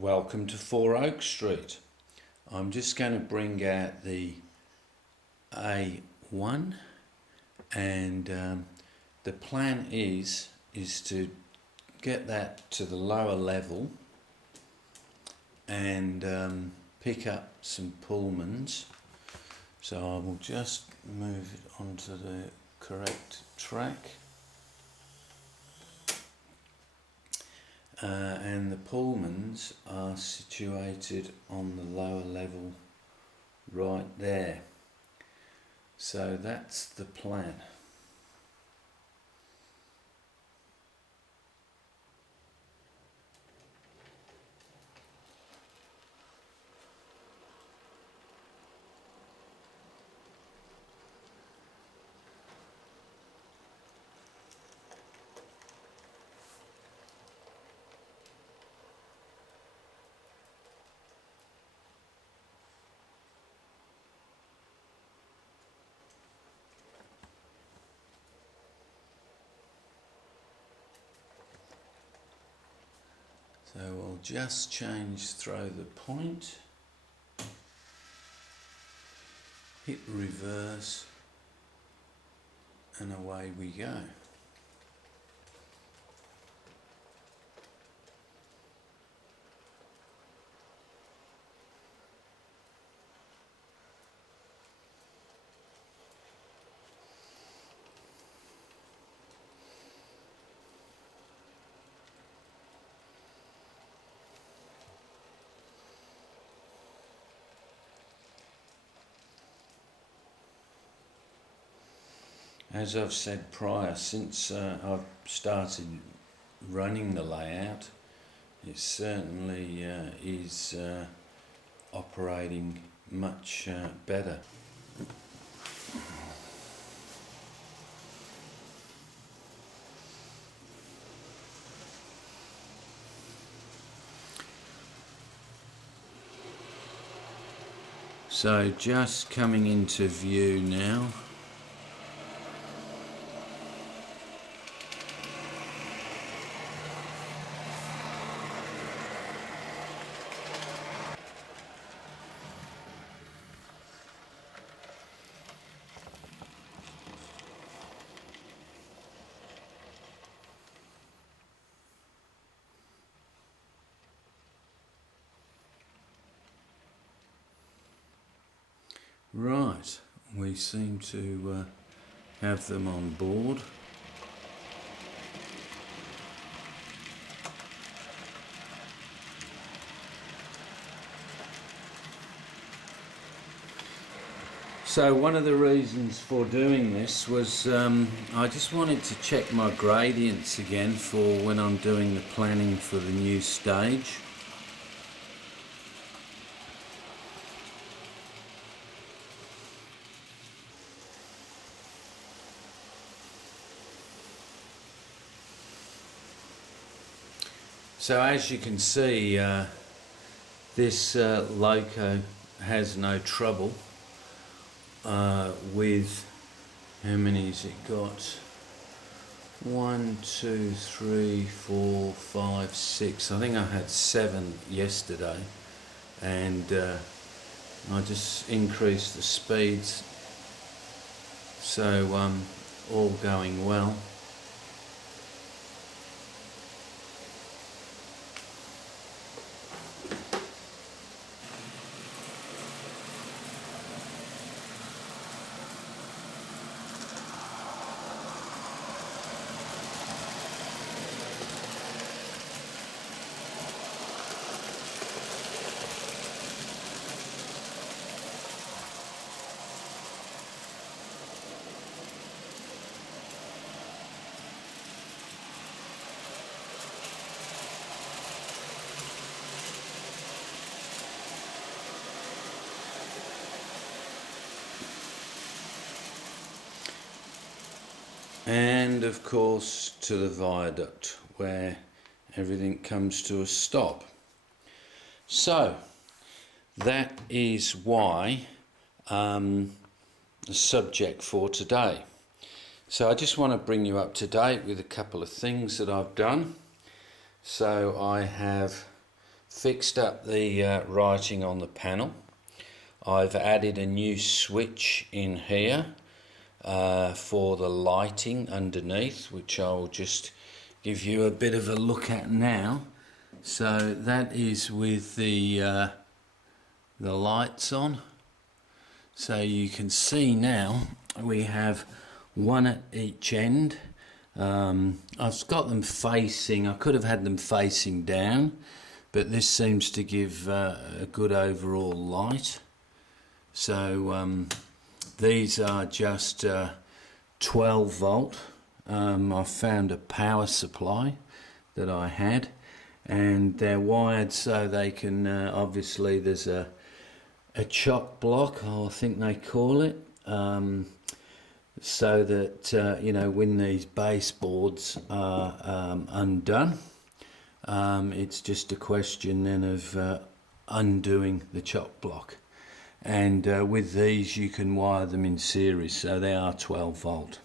Welcome to 4 Oak Street. I'm just going to bring out the A1 and the plan is to get that to the lower level and pick up some Pullmans. So I will just move it onto the correct track. And the Pullmans are situated on the lower level right there. So that's the plan. So we'll just change throw the point, hit reverse, and away we go. As I've said prior, since I've started running the layout, it certainly is operating much better. So just coming into view now. Right, we seem to have them on board. So one of the reasons for doing this was I just wanted to check my gradients again for when I'm doing the planning for the new stage. So as you can see, this loco has no trouble with, how many has it got? 1, 2, 3, 4, 5, 6. I think I had 7 yesterday, and I just increased the speeds, so all going well. And of course to the viaduct where everything comes to a stop. So that is why the subject for today. So I just want to bring you up to date with a couple of things that I've done. So I have fixed up the writing on the panel. I've added a new switch in here for the lighting underneath, which I'll just give you a bit of a look at now. So that is with the lights on. So you can see now we have one at each end. I've got them facing, I could have had them facing down, but this seems to give a good overall light. So these are just 12 volt. I found a power supply that I had, and they're wired so they can, obviously there's a chock block, I think they call it, so that you know, when these baseboards are undone, it's just a question then of undoing the chock block. And with these you can wire them in series, so they are 12 volt.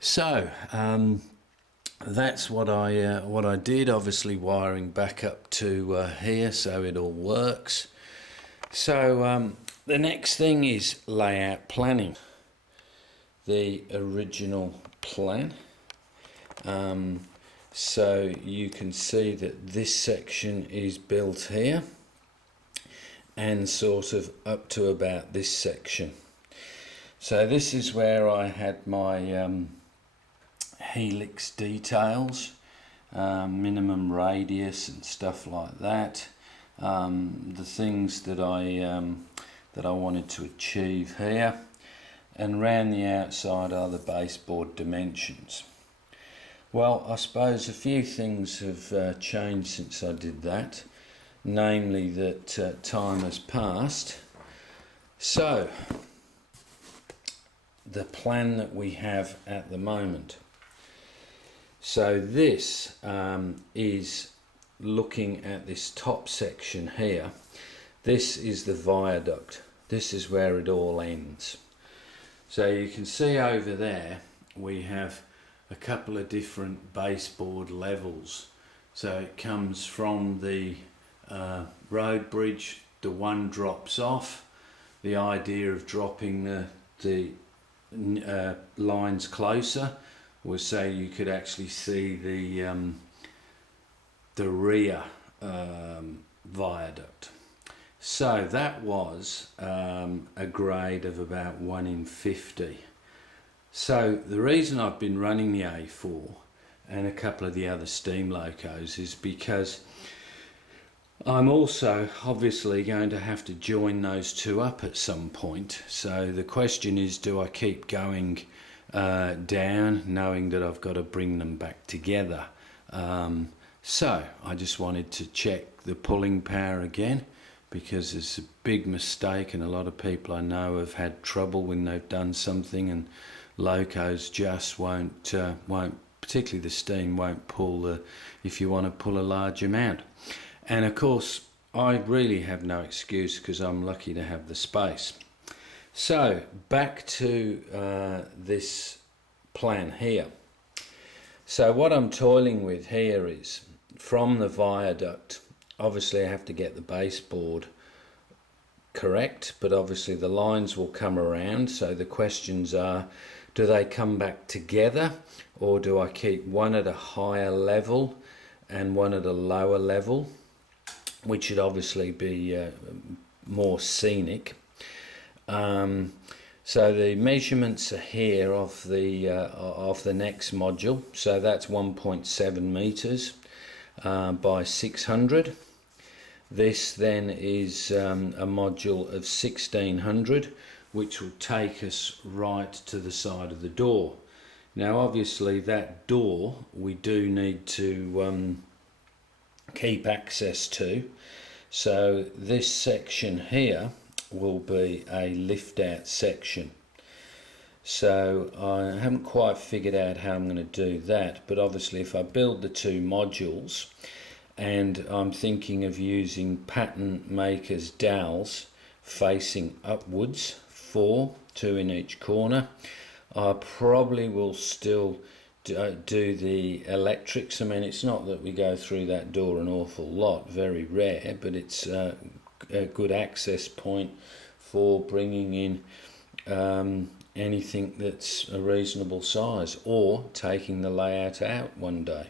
So that's what I did, obviously wiring back up to here so it all works. So the next thing is layout planning. The original plan. So you can see that this section is built here and sort of up to about this section. So this is where I had my helix details, minimum radius and stuff like that. The things that I wanted to achieve here, and round the outside are the baseboard dimensions. Well, I suppose a few things have changed since I did that, namely that time has passed. So the plan that we have at the moment. So this is looking at this top section here. This is the viaduct. This is where it all ends. So you can see over there we have a couple of different baseboard levels. So it comes from the road bridge, the one drops off. The idea of dropping the lines closer was so you could actually see the rear viaduct. So that was a grade of about 1 in 50. So the reason I've been running the A4 and a couple of the other steam locos is because I'm also obviously going to have to join those two up at some point. So the question is, do I keep going down knowing that I've got to bring them back together? So I just wanted to check the pulling power again, because it's a big mistake, and a lot of people I know have had trouble when they've done something and locos just won't, particularly the steam, won't pull if you want to pull a large amount. And of course I really have no excuse because I'm lucky to have the space. So back to this plan here. So what I'm toiling with here is, from the viaduct, obviously I have to get the baseboard correct, but obviously the lines will come around. So the questions are, do they come back together, or do I keep one at a higher level and one at a lower level, which would obviously be more scenic. So the measurements are here of the next module. So that's 1.7 meters by 600. This then is a module of 1600, which will take us right to the side of the door. Now obviously that door we do need to keep access to. So this section here will be a lift out section. So I haven't quite figured out how I'm going to do that, but obviously if I build the two modules, and I'm thinking of using pattern makers dowels facing upwards, 2 in each corner, I probably will still do the electrics. I mean, it's not that we go through that door an awful lot, very rare, but it's a good access point for bringing in anything that's a reasonable size, or taking the layout out one day.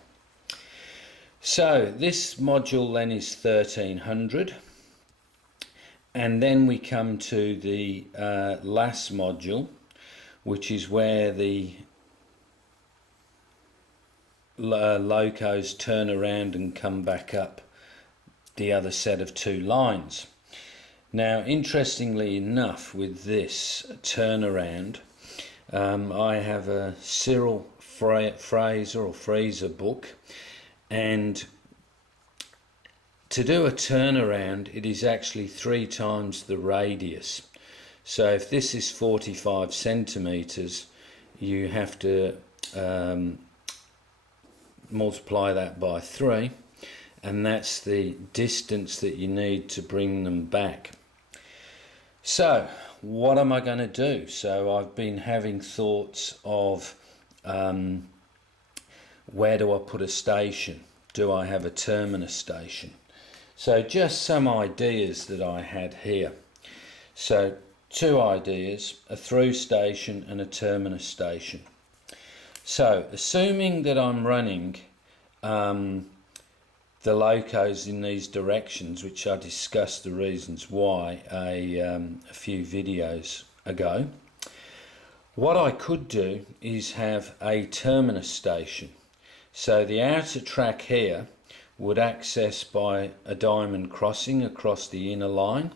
So this module then is 1300, and then we come to the last module, which is where the locos turn around and come back up the other set of two lines. Now, interestingly enough, with this turnaround, I have a Cyril Fraser book, and to do a turnaround, it is actually 3 times the radius. So if this is 45 centimeters, you have to multiply that by 3, and that's the distance that you need to bring them back. So what am I going to do? So I've been having thoughts of where do I put a station? Do I have a terminus station? So just some ideas that I had here. So 2 ideas, a through station and a terminus station. So assuming that I'm running the locos in these directions, which I discussed the reasons why a few videos ago, what I could do is have a terminus station. So the outer track here would access by a diamond crossing across the inner line,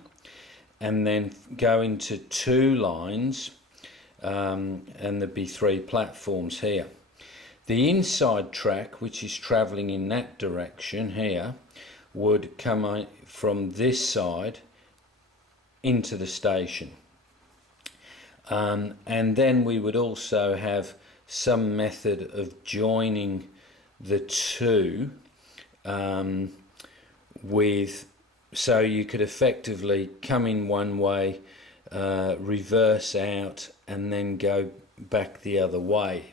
and then go into 2 lines, and there'd be 3 platforms here. The inside track, which is travelling in that direction here, would come from this side into the station. And then we would also have some method of joining the 2 so you could effectively come in one way, reverse out, and then go back the other way.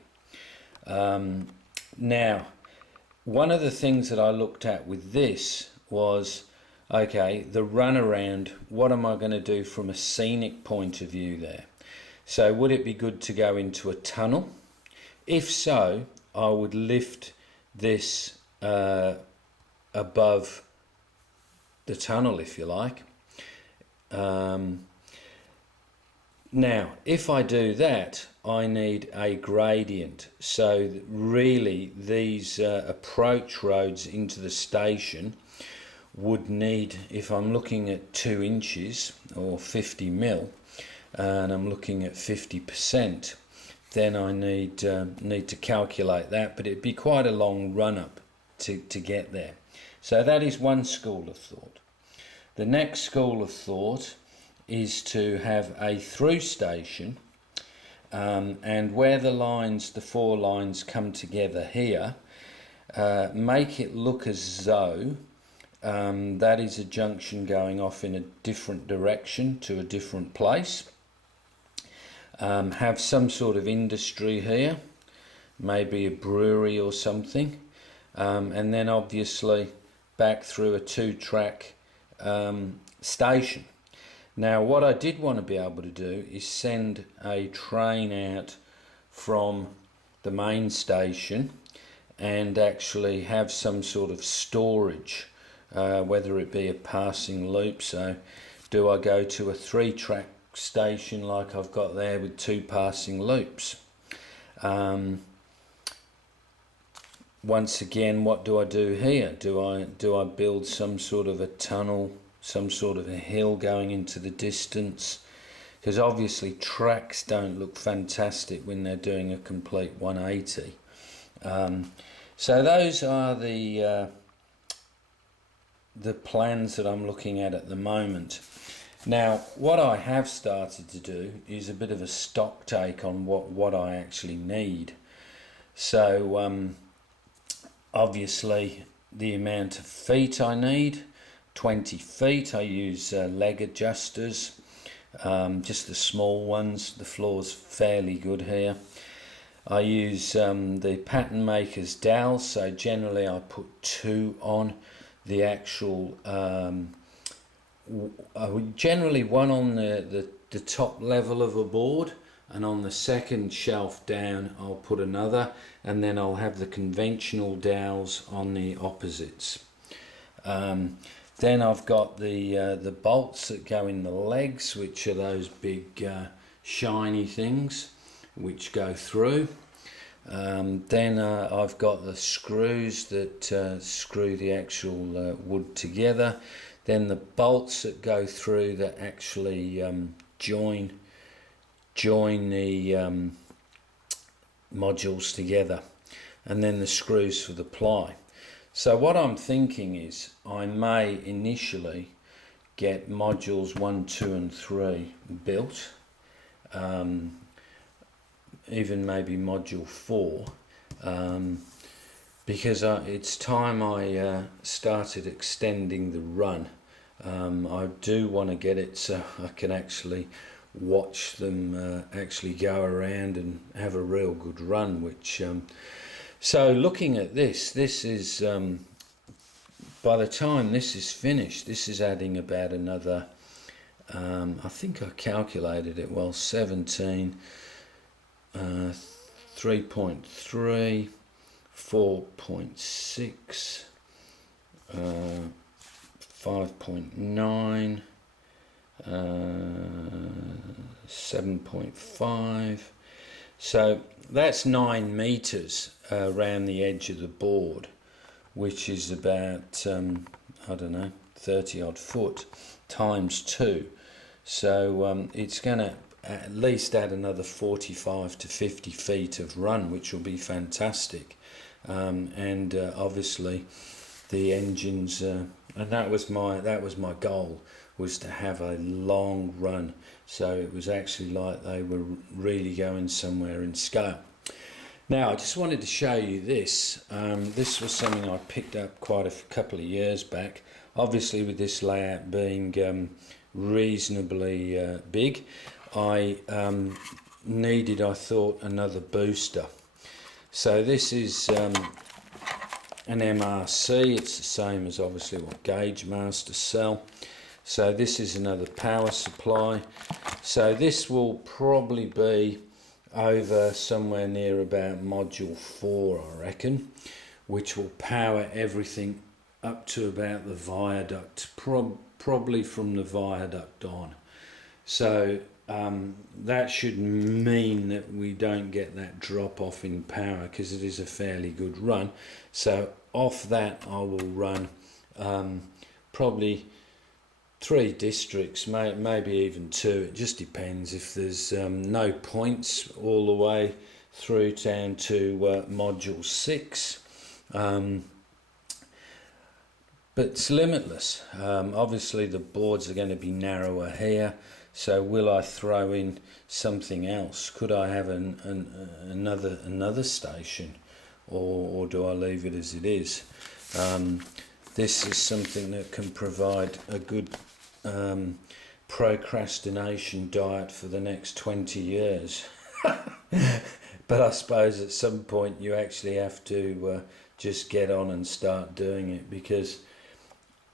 Now, one of the things that I looked at with this was, okay, the runaround, what am I going to do from a scenic point of view there? So would it be good to go into a tunnel? If so, I would lift this above the tunnel, if you like. Now, if I do that, I need a gradient. So really, these approach roads into the station would need, if I'm looking at 2 inches or 50 mil, and I'm looking at 50%, then I need to calculate that, but it'd be quite a long run up to get there. So that is one school of thought. The next school of thought is to have a through station, and where the 4 lines come together here, make it look as though that is a junction going off in a different direction to a different place. Have some sort of industry here, maybe a brewery or something, and then obviously back through a 2-track station. Now, what I did want to be able to do is send a train out from the main station and actually have some sort of storage, whether it be a passing loop. So do I go to a 3-track station like I've got there with 2 passing loops? Once again, what do I do here? Do I build some sort of a tunnel, some sort of a hill going into the distance? Because obviously tracks don't look fantastic when they're doing a complete 180. So those are the plans that I'm looking at the moment. Now, what I have started to do is a bit of a stock take on what I actually need. So obviously the amount of feet I need, 20 feet. I use leg adjusters, just the small ones. The floor's fairly good here. I use the pattern maker's dowels, so generally I put 2 on the actual, generally 1 on the top level of a board, and on the second shelf down I'll put another, and then I'll have the conventional dowels on the opposites. Then I've got the bolts that go in the legs, which are those big shiny things which go through. Then I've got the screws that screw the actual wood together. Then the bolts that go through that actually join the modules together, and then the screws for the ply. So what I'm thinking is I may initially get modules 1, 2 and 3 built, even maybe module 4, because it's time I started extending the run. I do want to get it so I can actually watch them actually go around and have a real good run, which so looking at this is by the time this is finished, this is adding about another I think I calculated it well, 17, 3.3, 4.6, 5.9, 7.5. So that's 9 meters around the edge of the board, which is about I don't know, 30 odd foot times 2. So it's going to at least add another 45 to 50 feet of run, which will be fantastic. And obviously the engines, and that was my goal, was to have a long run, so it was actually like they were really going somewhere in scale. Now I just wanted to show you this. This was something I picked up quite a couple of years back, obviously with this layout being reasonably big. I needed, I thought, another booster. So this is an MRC. It's the same as obviously what Gauge Masters sell. So this is another power supply. So this will probably be over somewhere near about module 4, I reckon, which will power everything up to about the viaduct, probably from the viaduct on. So that should mean that we don't get that drop off in power, because it is a fairly good run. So off that I will run probably 3 districts, maybe even 2. It just depends if there's no points all the way through down to module 6. But it's limitless. Obviously the boards are going to be narrower here, so will I throw in something else? Could I have another station, or do I leave it as it is? This is something that can provide a good procrastination diet for the next 20 years. But I suppose at some point you actually have to just get on and start doing it, because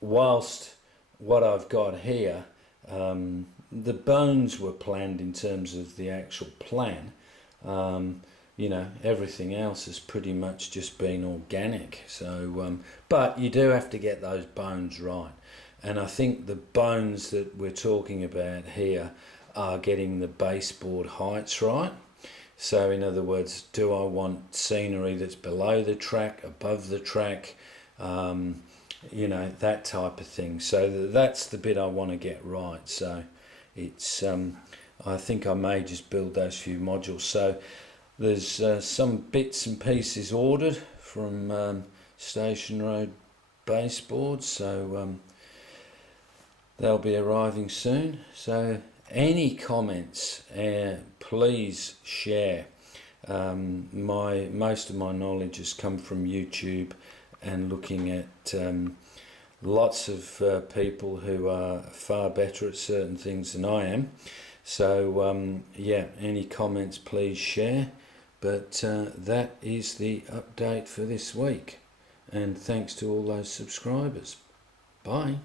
whilst what I've got here, the bones were planned in terms of the actual plan, you know, everything else has pretty much just been organic. So but you do have to get those bones right, and I think the bones that we're talking about here are getting the baseboard heights right. So in other words, do I want scenery that's below the track, above the track, you know, that type of thing. So that's the bit I want to get right. So it's I think I may just build those few modules. So there's some bits and pieces ordered from Station Road baseboards, so they'll be arriving soon. So any comments, please share. Most of my knowledge has come from YouTube and looking at lots of people who are far better at certain things than I am. So yeah, any comments, please share. But that is the update for this week, and thanks to all those subscribers. Bye.